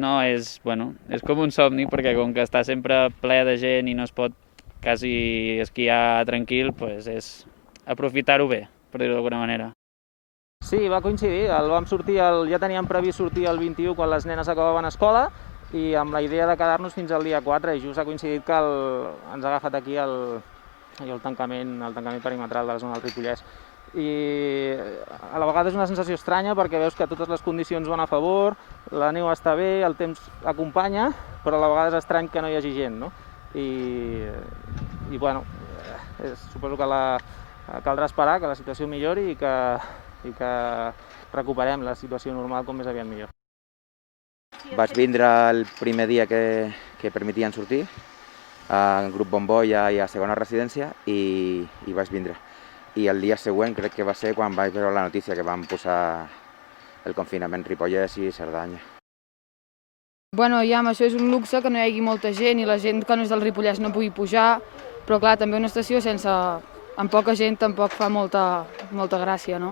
no és, bueno, és com un somni, perquè com que està sempre ple de gent i no es pot quasi esquiar tranquil, pues és aprofitar-ho bé, per dir-ho d'alguna manera. Sí, va coincidir, ja teníem previst sortir el 21 quan les nenes acabaven escola i amb la idea de quedar-nos fins al dia 4 i just ha coincidit que ens ha agafat aquí el tancament perimetral de la zona del Ripollès. I a la vegada és una sensació estranya perquè veus que totes les condicions van a favor, la neu està bé, el temps acompanya, però a la vegada és estrany que no hi hagi gent, no? I bueno, suposo que caldrà esperar que la situació millori i que recuperem la situació normal com més aviat millor. Vaig vindre el primer dia que permetien sortir, al grup Bombolla i a segona residència, i vaig vindre. I el dia següent crec que va ser quan vaig veure la notícia que van posar el confinament Ripollès i Cerdanya. Bueno, ja això és un luxe que no hi hagi molta gent i la gent que no és del Ripollès no pugui pujar, però clar, també una estació amb poca gent tampoc fa molta gràcia, no?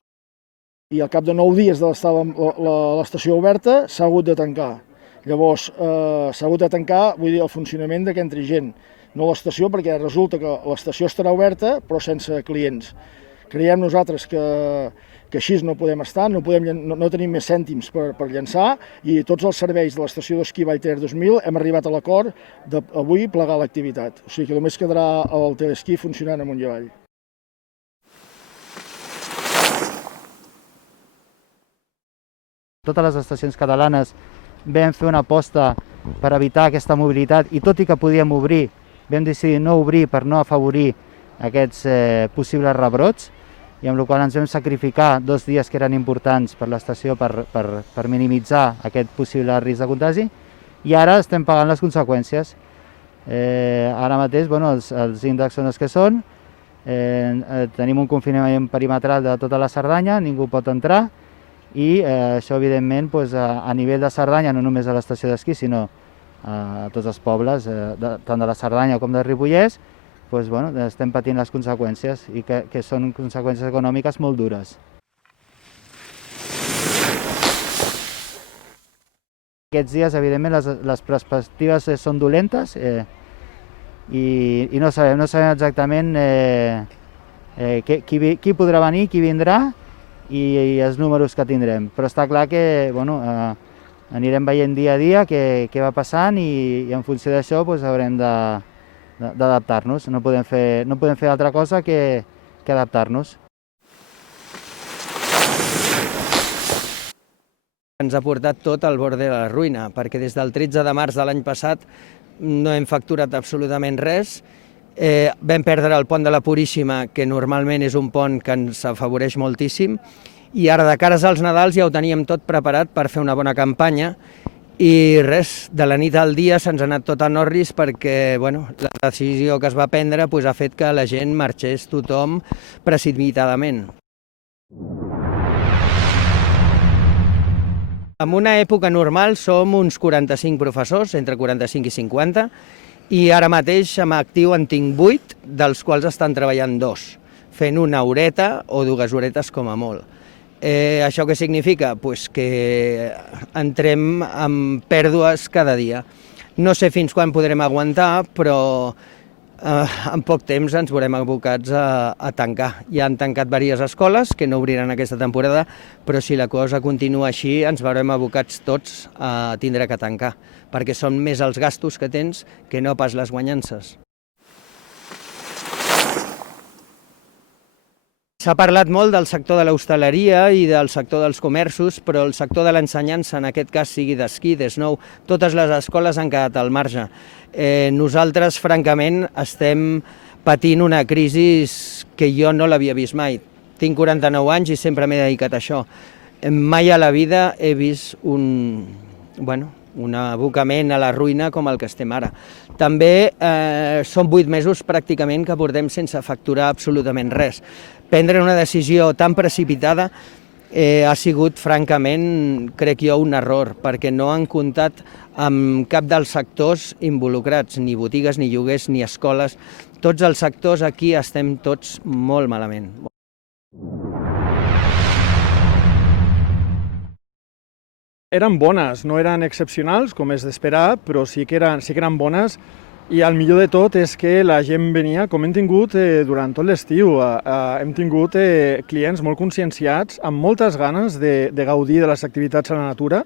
I al cap de 9 dies d'estar l'estació oberta s'ha hagut de tancar. Llavors, s'ha hagut de tancar, vull dir, el funcionament que entri gent, no l'estació, perquè resulta que l'estació estarà oberta però sense clients. Creiem nosaltres que així no podem estar, no tenim més cèntims per llançar i tots els serveis de l'estació d'esquí Vallter 2000 hem arribat a l'acord d'avui plegar l'activitat. O sigui que només quedarà el telesquí funcionant amunt i avall. Totes les estacions catalanes vam fer una aposta per evitar aquesta mobilitat i tot i que podíem obrir, vam decidir no obrir per no afavorir aquests possibles rebrots i amb la qual cosa ens vam sacrificar 2 dies que eren importants per l'estació per minimitzar aquest possible risc de contagi i ara estem pagant les conseqüències. Ara mateix els índexs són els que són, tenim un confinament perimetral de tota la Cerdanya, ningú pot entrar i això evidentment a nivell de Cerdanya, no només a l'estació d'esquí sinó a tots els pobles, tant de la Cerdanya com del Ripollès, estem patint les conseqüències i que són conseqüències econòmiques molt dures. Aquests dies, evidentment, les perspectives són dolentes i no sabem exactament qui podrà venir, qui vindrà i els números que tindrem. Però està clar que anirem veient dia a dia què va passant i en funció d'això haurem d'adaptar-nos. No podem fer altra cosa que adaptar-nos. Ens ha portat tot al bord de la ruïna, perquè des del 13 de març de l'any passat no hem facturat absolutament res. Vam perdre el pont de la Puríssima, que normalment és un pont que ens afavoreix moltíssim, i ara de cares als Nadals ja ho teníem tot preparat per fer una bona campanya i res, de la nit al dia se'ns ha anat tot a Norris perquè la decisió que es va prendre ha fet que la gent marxés tothom precipitadament. En una època normal som uns 45 professors, entre 45 i 50, i ara mateix en actiu en tinc 8, dels quals estan treballant 2, fent una horeta o 2 horetes com a molt. Això què significa? Que entrem amb pèrdues cada dia. No sé fins quan podrem aguantar, però en poc temps ens veurem abocats a tancar. Ja han tancat diverses escoles que no obriran aquesta temporada, però si la cosa continua així ens veurem abocats tots a tindre que tancar, perquè són més els gastos que tens que no pas les guanyances. S'ha parlat molt del sector de l'hostaleria i del sector dels comerços, però el sector de l'ensenyança, en aquest cas sigui d'esquí, d'snow, totes les escoles han quedat al marge. Nosaltres, francament, estem patint una crisi que jo no l'havia vist mai. Tinc 49 anys i sempre m'he dedicat a això. Mai a la vida he vist un abocament a la ruïna com el que estem ara. També són 8 mesos pràcticament que portem sense facturar absolutament res. Prendre una decisió tan precipitada ha sigut, francament, crec jo, un error, perquè no han comptat amb cap dels sectors involucrats, ni botigues, ni lloguers, ni escoles. Tots els sectors aquí estem tots molt malament. Eren bones, no eren excepcionals, com és d'esperar, però sí que eren bones, i el millor de tot és que la gent venia, com hem tingut durant tot l'estiu. Hem tingut clients molt conscienciats, amb moltes ganes de gaudir de les activitats a la natura,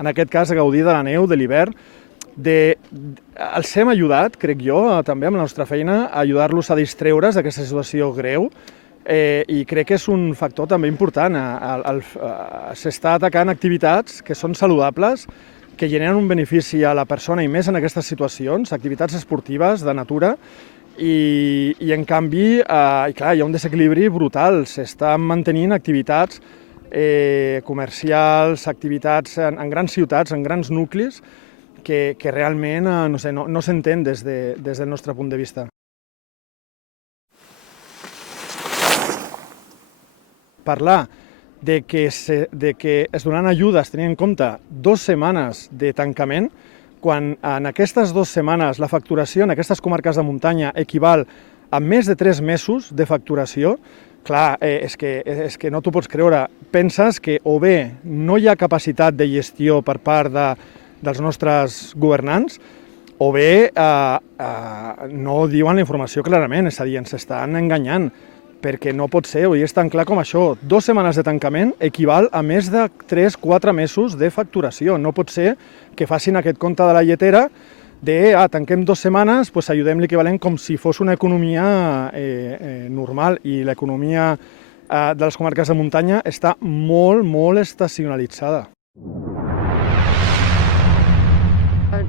en aquest cas gaudir de la neu, de l'hivern. Els hem ajudat, crec jo, també amb la nostra feina, a ajudar-los a distreure's d'aquesta situació greu, i crec que és un factor també important. S'està atacant activitats que són saludables, que generen un benefici a la persona i més en aquestes situacions, activitats esportives, de natura, i en canvi, clar, hi ha un desequilibri brutal. S'estan mantenint activitats comercials, activitats en grans ciutats, en grans nuclis, que realment no s'entén des del nostre punt de vista. Parlar de que es donaran ajudes tenint en compte 2 setmanes de tancament, quan en aquestes 2 setmanes la facturació en aquestes comarques de muntanya equival a més de 3 mesos de facturació, clar, és que no t'ho pots creure. Penses que o bé no hi ha capacitat de gestió per part dels nostres governants, o bé no diuen la informació clarament, és a dir, ens estan enganyant, perquè no pot ser, és tan clar com això. 2 setmanes de tancament equival a més de 3-4 mesos de facturació. No pot ser que facin aquest compte de la lletera de tanquem 2 setmanes, doncs ajudem l'equivalent com si fos una economia normal, i l'economia de les comarques de muntanya està molt, molt estacionalitzada.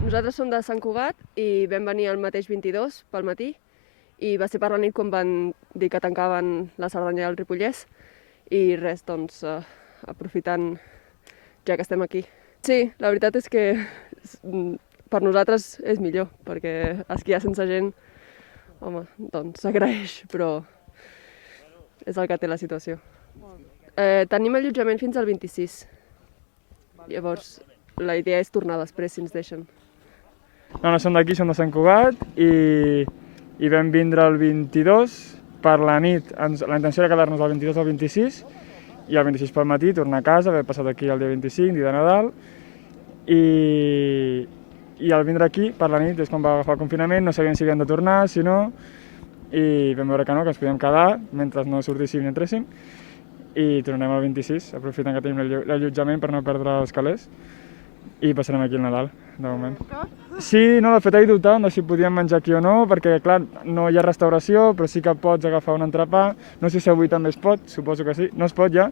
Nosaltres som de Sant Cugat i vam venir el mateix 22 pel matí, i va ser per la nit quan van dir que tancaven la Cerdanya i el Ripollès, i res, doncs, aprofitant ja que estem aquí. Sí, la veritat és que per nosaltres és millor, perquè esquiar sense gent, home, doncs s'agraeix, però és el que té la situació. Tenim allotjament fins al 26, llavors la idea és tornar després si ens deixen. No, som d'aquí, som de Sant Cugat, i vam vindre el 22 per la nit. La intenció era quedar-nos el 22 al 26 i el 26 pel matí tornar a casa, haver passat aquí el dia 25, dia de Nadal, i al vindre aquí per la nit és quan va agafar el confinament, no sabíem si havíem de tornar, si no, i vam veure que no, que ens podíem quedar mentre no sortíssim ni entréssim, i tornem al 26, aprofitant que tenim l'allotjament per no perdre els calés, i passarem aquí el Nadal, de moment. Sí, no, de fet ahir dubtàvem de si podíem menjar aquí o no, perquè clar, no hi ha restauració, però sí que pots agafar un entrepà. No sé si avui també es pot, suposo que sí. No es pot ja?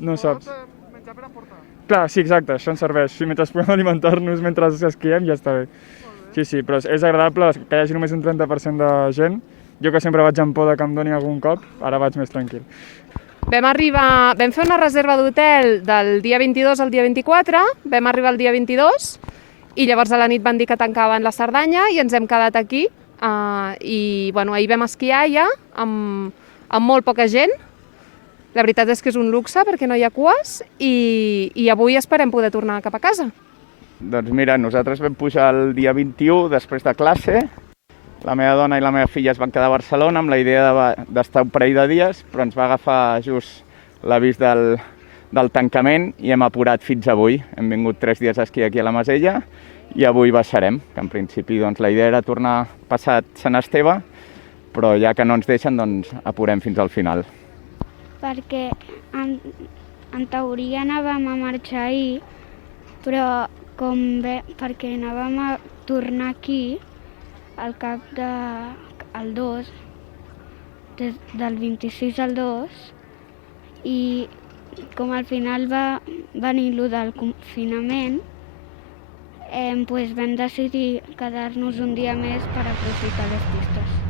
No saps. Menjar per emportar. Clar, sí, exacte, això ens serveix. Si mentre podem alimentar-nos mentre esquiem ja està bé. Sí, sí, però és agradable que hi hagi només un 30% de gent. Jo que sempre vaig amb por de que em doni algun cop, ara vaig més tranquil. Vam fer una reserva d'hotel del dia 22 al dia 24, vam arribar el dia 22 i llavors a la nit van dir que tancaven la Cerdanya i ens hem quedat aquí. I ahir vam esquiar ja amb molt poca gent. La veritat és que és un luxe perquè no hi ha cues i avui esperem poder tornar cap a casa. Doncs mira, nosaltres vam pujar el dia 21 després de classe. La meva dona i la meva filla es van quedar a Barcelona amb la idea d'estar un parell de dies, però ens va agafar just l'avís del tancament i hem apurat fins avui. Hem vingut 3 dies a esquiar aquí a la Masella i avui baixarem, que en principi doncs, la idea era tornar passat Sant Esteve, però ja que no ens deixen, doncs apurem fins al final. Perquè en teoria anàvem a marxar ahir, però perquè anàvem a tornar aquí al cap del 2, del 26 al 2, i com al final va venir lo del confinament, vam decidir quedar-nos un dia més per aprofitar les pistes.